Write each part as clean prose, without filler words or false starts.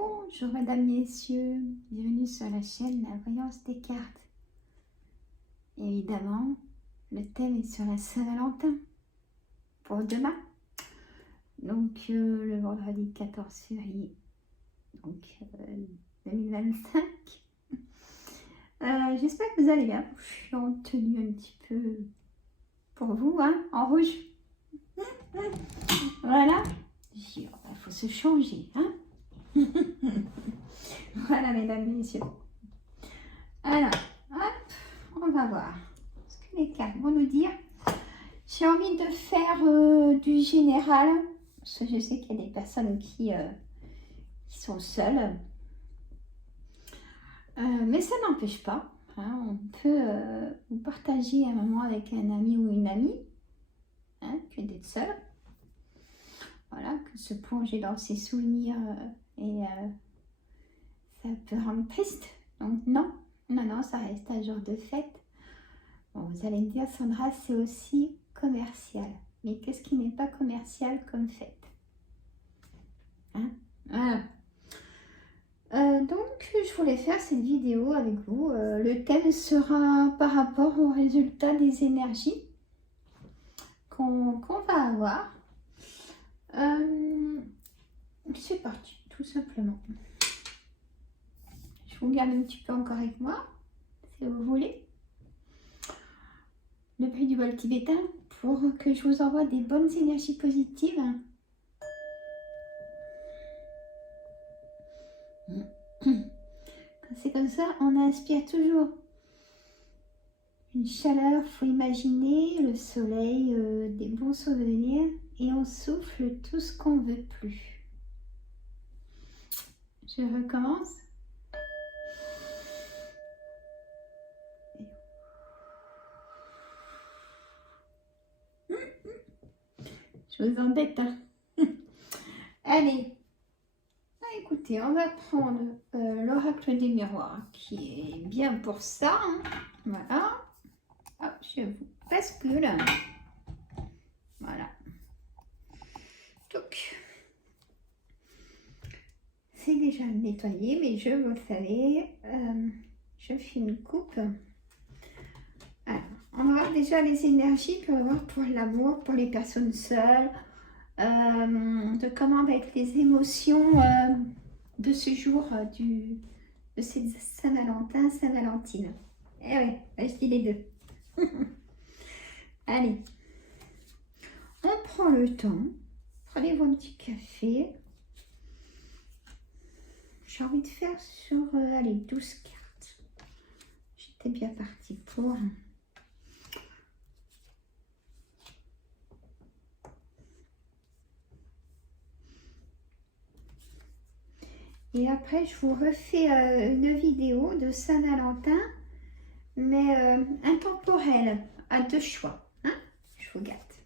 Bonjour mesdames, messieurs, bienvenue sur la chaîne La Voyance des cartes. Évidemment, le thème est sur la Saint-Valentin pour demain, donc le vendredi 14 février 2025. J'espère que vous allez bien. Je suis en tenue un petit peu pour vous, hein, en rouge. Voilà, il faut se changer, hein. Voilà mesdames et messieurs. Alors, hop, on va voir ce que les cartes vont nous dire. J'ai envie de faire du général, parce que je sais qu'il y a des personnes qui sont seules. Mais ça n'empêche pas, hein, on peut partager un moment avec un ami ou une amie, hein, que d'être seul. Voilà, que se plonger dans ses souvenirs et ça peut rendre triste. Donc non, ça reste un jour de fête. Bon, vous allez me dire, Sandra, c'est aussi commercial. Mais qu'est-ce qui n'est pas commercial comme fête, hein? Voilà. Donc, je voulais faire cette vidéo avec vous. Le thème sera par rapport au résultat des énergies qu'on va avoir. C'est parti, tout simplement. Je vous garde un petit peu encore avec moi, si vous voulez. Le prix du bol tibétain pour que je vous envoie des bonnes énergies positives. Quand c'est comme ça, on inspire toujours une chaleur, faut imaginer le soleil, des bons souvenirs, et on souffle tout ce qu'on veut plus. Je recommence. Je vous embête, hein. Allez, écoutez, on va prendre l'oracle des miroirs, qui est bien pour ça, hein. Voilà. Hop, je vous bascule. Voilà. Donc, c'est déjà nettoyé, mais vous le savez, je fais une coupe. Alors, on va voir déjà les énergies, puis on va voir pour l'amour, pour les personnes seules, de comment va être les émotions de ce jour, de cette Saint-Valentin, Saint-Valentine. Eh oui, je dis les deux. Allez, on prend le temps. Prenez-vous un petit café. J'ai envie de faire sur, allez, 12 cartes. J'étais bien partie pour. Et après, je vous refais une vidéo de Saint-Valentin, mais intemporelle, à deux choix. Hein, je vous gâte.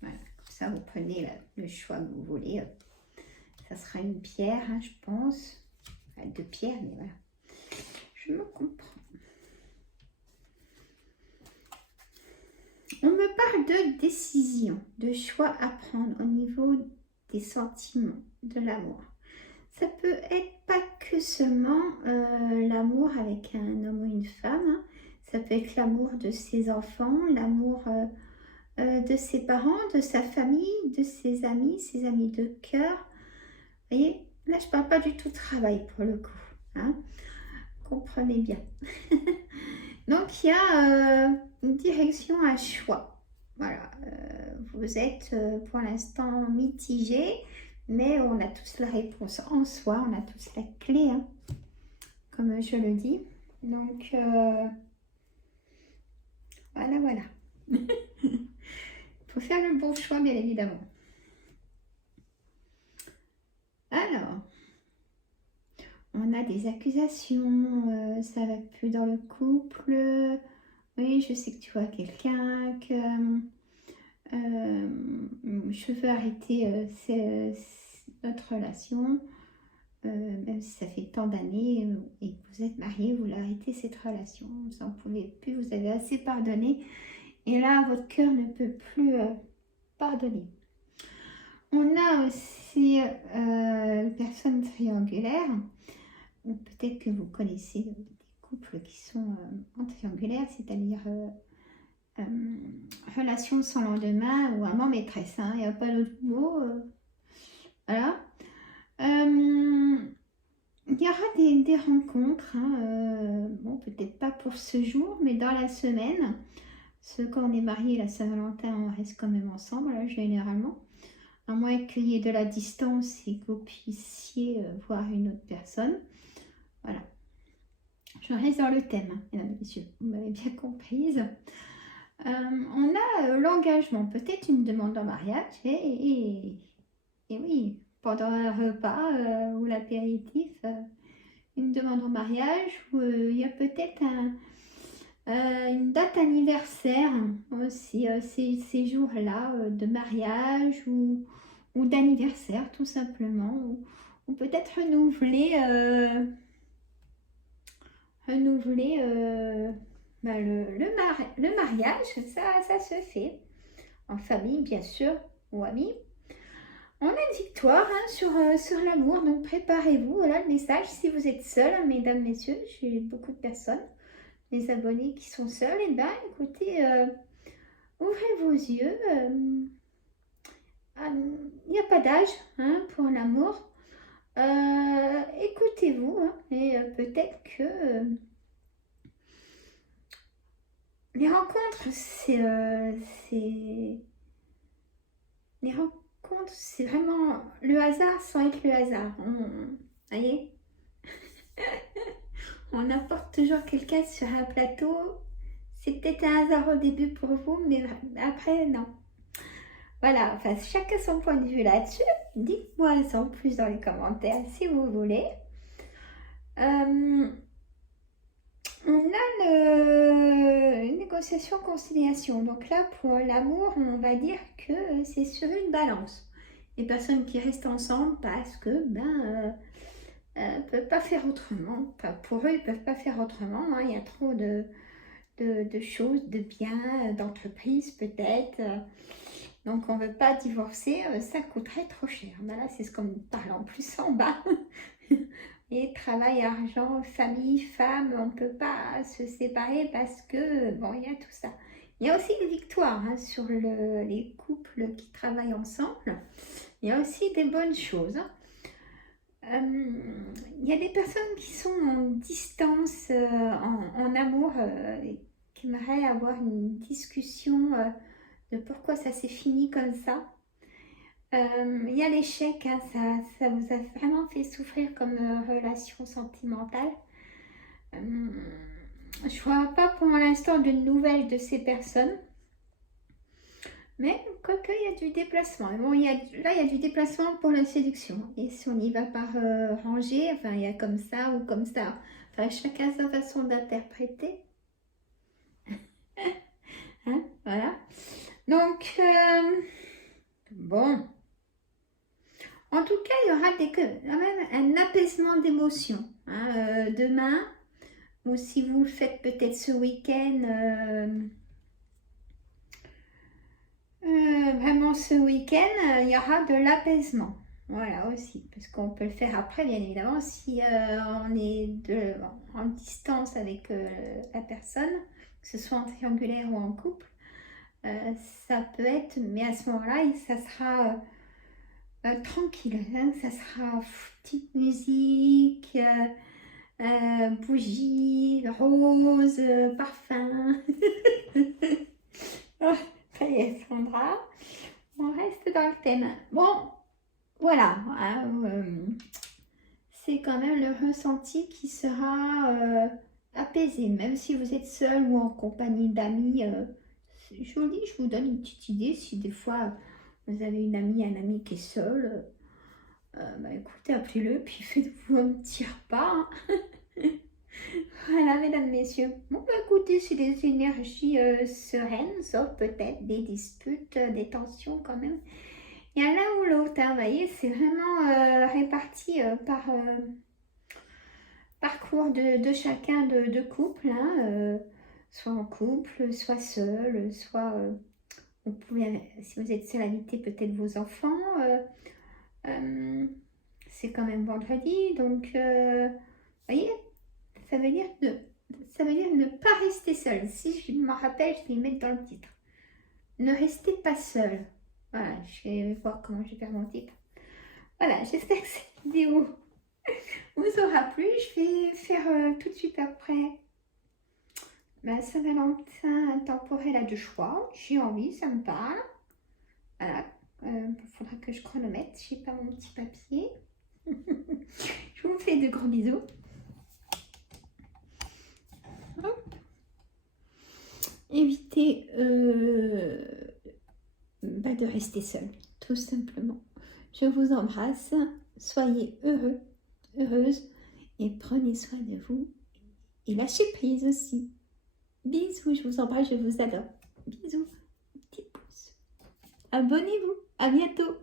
Voilà, comme ça, vous prenez le choix que vous voulez. Ça sera une pierre, hein, je pense. Enfin, deux pierres, mais voilà. Je me comprends. On me parle de décision, de choix à prendre au niveau des sentiments, de l'amour. Ça peut être pas que seulement l'amour avec un homme ou une femme. Hein. Ça peut être l'amour de ses enfants, l'amour de ses parents, de sa famille, de ses amis de cœur. Vous voyez, là, je ne parle pas du tout de travail pour le coup. Hein. Comprenez bien. Donc, il y a une direction à choix. Voilà. Vous êtes pour l'instant mitigé, mais on a tous la réponse en soi. On a tous la clé, hein, comme je le dis. Donc, voilà. Il faut faire le bon choix, bien évidemment. Alors, on a des accusations, ça va plus dans le couple. Oui, je sais que tu vois quelqu'un, que je veux arrêter notre relation, même si ça fait tant d'années et que vous êtes mariés, vous l'arrêtez cette relation, vous n'en pouvez plus, vous avez assez pardonné, et là, votre cœur ne peut plus pardonner. On a aussi personne triangulaire, ou peut-être que vous connaissez des couples qui sont en triangulaire, c'est-à-dire relation sans lendemain ou amant-maîtresse, hein, il n'y a pas d'autre mot. Voilà. Il y aura des rencontres, hein, bon, peut-être pas pour ce jour, mais dans la semaine. Parce que quand on est marié, la Saint-Valentin, on reste quand même ensemble, là, généralement. À moins qu'il y ait de la distance et que vous puissiez voir une autre personne. Voilà. Je reste dans le thème, hein, mesdames et messieurs. Vous m'avez bien comprise. On a l'engagement, peut-être une demande en mariage. Et oui, pendant un repas ou l'apéritif, une demande en mariage. Ou il y a peut-être une date anniversaire aussi, ces jours-là de mariage ou d'anniversaire tout simplement, ou peut-être renouveler bah, le mariage, ça se fait en famille bien sûr ou amis. On a une victoire hein, sur l'amour, donc préparez-vous, voilà le message. Si vous êtes seul, hein, mesdames, messieurs, j'ai beaucoup de personnes, les abonnés qui sont seuls, et bien écoutez, ouvrez vos yeux, il n'y a pas d'âge hein, pour l'amour. Écoutez-vous hein, et peut-être que les rencontres, les rencontres, c'est vraiment le hasard sans être le hasard. Voyez, on apporte toujours quelqu'un sur un plateau. C'est peut-être un hasard au début pour vous, mais après, non. Voilà, enfin, chacun son point de vue là-dessus. Dites-moi en plus dans les commentaires si vous voulez. On a une négociation conciliation. Donc là, pour l'amour, on va dire que c'est sur une balance. Les personnes qui restent ensemble parce que ne peuvent pas faire autrement. Enfin, pour eux, ils ne peuvent pas faire autrement. Hein. Il y a trop de choses, de biens, d'entreprises peut-être. Donc on ne veut pas divorcer, ça coûterait trop cher. Ben là, c'est ce qu'on parle en plus en bas. Et travail, argent, famille, femme, on ne peut pas se séparer parce que, bon, il y a tout ça. Il y a aussi des victoires hein, sur les couples qui travaillent ensemble. Il y a aussi des bonnes choses. Il y a des personnes qui sont en distance, en amour, qui aimeraient avoir une discussion de pourquoi ça s'est fini comme ça. Il y a l'échec, hein, ça vous a vraiment fait souffrir comme relation sentimentale. Je vois pas pour l'instant de nouvelles de ces personnes. Mais quoique, il y a du déplacement. Bon, là, il y a du déplacement pour la séduction. Et si on y va par rangée, enfin, il y a comme ça ou comme ça. Enfin, chacun sa façon d'interpréter. Hein, voilà. Donc, bon. En tout cas, il y aura quand même un apaisement d'émotions. Hein, demain, ou si vous le faites peut-être ce week-end, vraiment ce week-end, il y aura de l'apaisement. Voilà aussi, parce qu'on peut le faire après, bien évidemment, si on est en distance avec la personne, que ce soit en triangulaire ou en couple, ça peut être, mais à ce moment-là, ça sera tranquille, hein, ça sera petite musique, bougie, rose, parfum. Oh, ça y est, Sandra, on reste dans le thème. Bon, voilà, hein, c'est quand même le ressenti qui sera apaisé, même si vous êtes seul ou en compagnie d'amis. C'est joli, je vous donne une petite idée si des fois vous avez une amie, un ami qui est seul. Écoutez, appelez-le, puis faites-vous un petit repas. Hein. Voilà, mesdames, messieurs. Bon, écoutez, c'est des énergies sereines, sauf peut-être des disputes, des tensions quand même. Il y a l'un ou l'autre, hein, vous voyez, c'est vraiment réparti par parcours de chacun de couple, hein, soit en couple, soit seul, soit vous pouvez, si vous êtes seul, inviter peut-être vos enfants. c'est quand même vendredi, donc, voyez, ça veut dire ne pas rester seul. Si je m'en rappelle, je vais le mettre dans le titre. Ne restez pas seul. Voilà, je vais voir comment je vais faire mon titre. Voilà, j'espère que cette vidéo vous aura plu. Je vais faire tout de suite après Saint-Valentin temporel à deux choix. J'ai envie, ça me parle. Voilà, il faudra que je chronomètre. Je n'ai pas mon petit papier. Je vous fais de gros bisous. Évitez de rester seul, tout simplement. Je vous embrasse. Soyez heureux, heureuse et prenez soin de vous. Et lâchez prise aussi. Bisous, je vous embrasse, je vous adore. Bisous, petit pouce. Abonnez-vous. À bientôt.